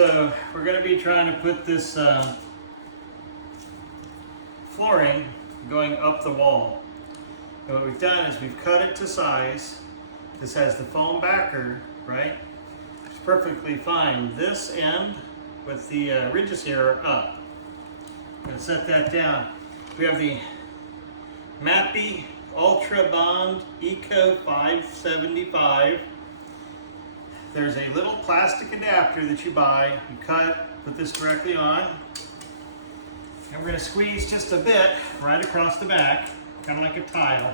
So we're going to be trying to put this flooring going up the wall. And what we've done is we've cut it to size. This has the foam backer, right? It's perfectly fine. This end with the ridges here are up. I'm going to set that down. We have the Mappy Ultra Bond Eco 575. There's a little plastic adapter that you buy. You cut, put this directly on. And we're going to squeeze just a bit right across the back, kind of like a tile.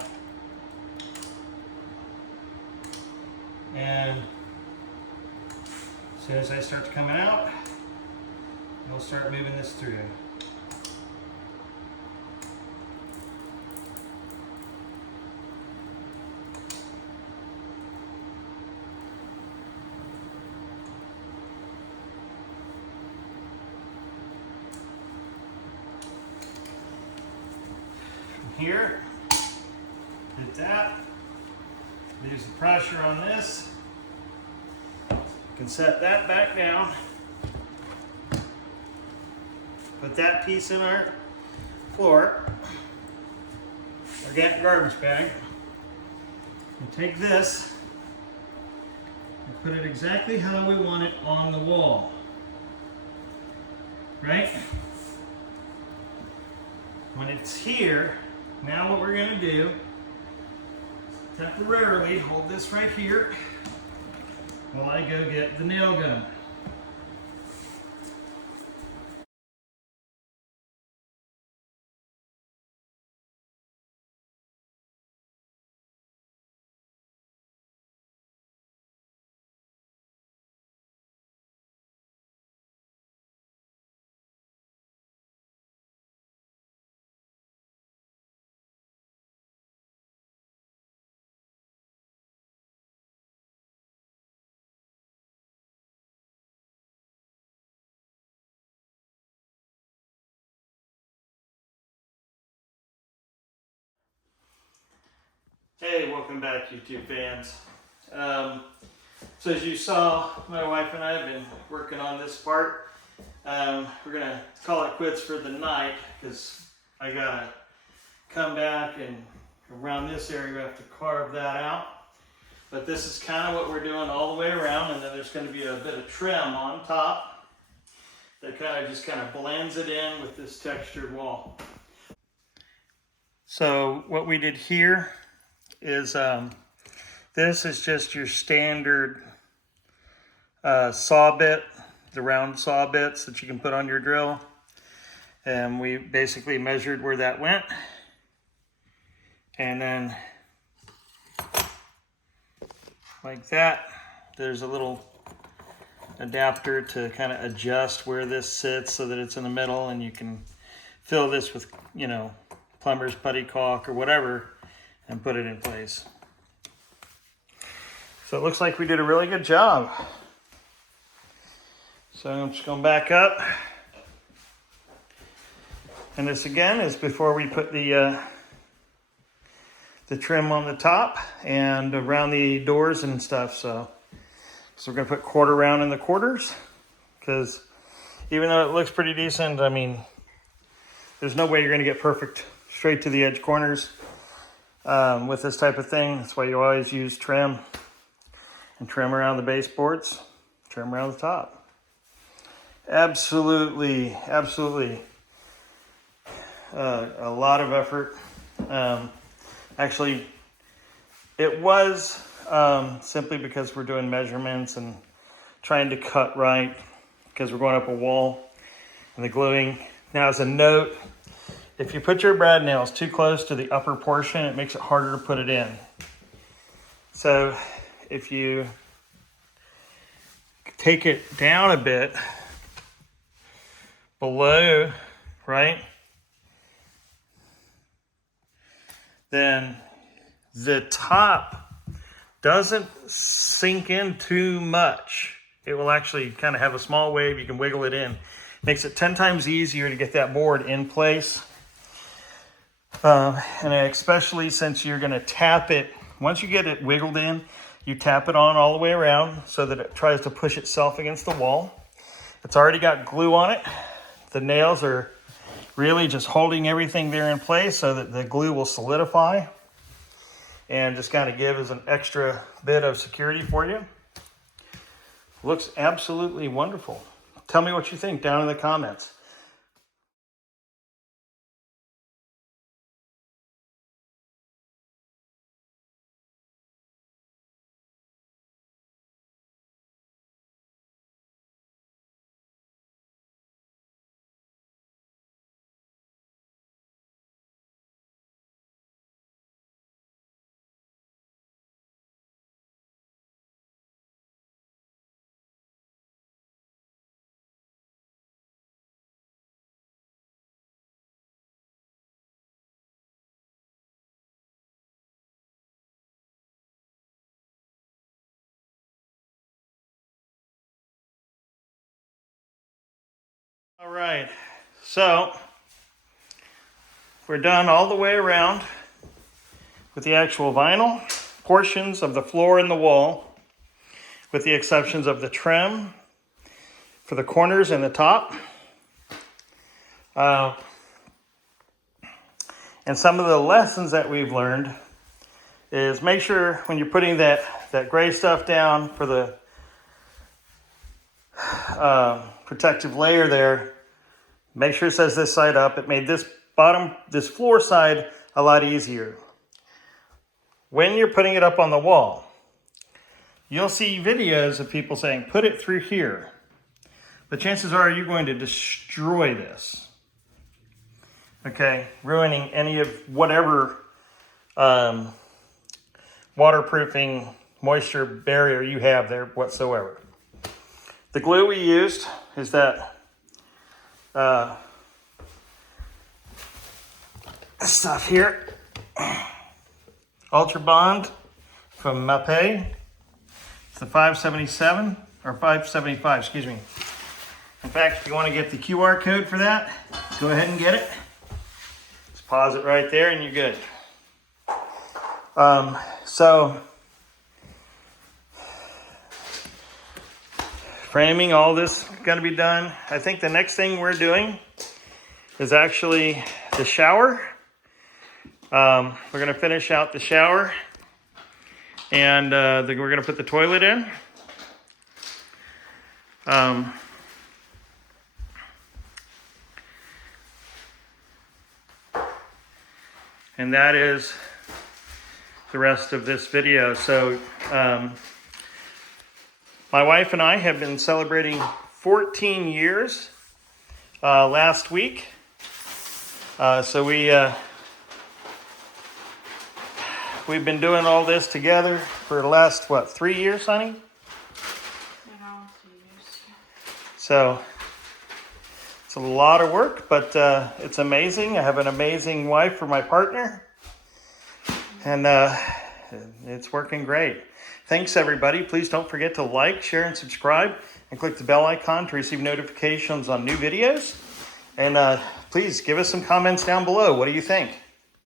And as soon as I start coming out, we'll start moving this through. Here, hit that, leaves the pressure on this. You can set that back down. Put that piece in our floor, our garbage bag. And take this and put it exactly how we want it on the wall, right? When it's here, now what we're going to do, temporarily hold this right here while I go get the nail gun. Hey, welcome back, YouTube fans. So as you saw, my wife and I have been working on this part. We're gonna call it quits for the night because I gotta come back and around this area we have to carve that out. But this is kind of what we're doing all the way around, and then there's going to be a bit of trim on top that just kind of blends it in with this textured wall. So what we did here is this is just your standard saw bit, the round saw bits that you can put on your drill. And we basically measured where that went. And then like that, there's a little adapter to kind of adjust where this sits so that it's in the middle, and you can fill this with, you know, plumber's putty caulk or whatever and put it in place. So it looks like we did a really good job. So I'm just going back up. And this again is before we put the trim on the top and around the doors and stuff. So we're going to put quarter round in the quarters, because even though it looks pretty decent, I mean, there's no way you're going to get perfect straight to the edge corners with this type of thing. That's why you always use trim, and trim around the baseboards, trim around the top. Absolutely a lot of effort. Actually, it was simply because we're doing measurements and trying to cut right, because we're going up a wall and the gluing. Now, as a note, if you put your brad nails too close to the upper portion, it makes it harder to put it in. So if you take it down a bit below, right, then the top doesn't sink in too much. It will actually kind of have a small wave. You can wiggle it in. Makes it 10 times easier to get that board in place. And especially since you're going to tap it, once you get it wiggled in, you tap it on all the way around so that it tries to push itself against the wall. It's already got glue on it. The nails are really just holding everything there in place so that the glue will solidify and just kind of give as an extra bit of security for you. Looks absolutely wonderful. Tell me what you think down in the comments. All right, so we're done all the way around with the actual vinyl portions of the floor and the wall, with the exceptions of the trim for the corners and the top. And some of the lessons that we've learned is make sure when you're putting that gray stuff down for the protective layer there, make sure it says this side up. It made this floor side a lot easier. When you're putting it up on the wall, you'll see videos of people saying, put it through here. But chances are you're going to destroy this. Okay, ruining any of whatever waterproofing moisture barrier you have there whatsoever. The glue we used is that stuff here, Ultra Bond from Mapei. It's the 577 or 575, excuse me. In fact, if you want to get the QR code for that, go ahead and get it. Just pause it right there and you're good. So framing, all this going to be done. I think the next thing we're doing is actually the shower. We're going to finish out the shower, and we're going to put the toilet in. And that is the rest of this video. So my wife and I have been celebrating 14 years last week. So we've been doing all this together for the last, 3 years, honey? Yeah, 2 years. So it's a lot of work, but it's amazing. I have an amazing wife for my partner, and it's working great. Thanks, everybody. Please don't forget to like, share, and subscribe, and click the bell icon to receive notifications on new videos. And please give us some comments down below. What do you think?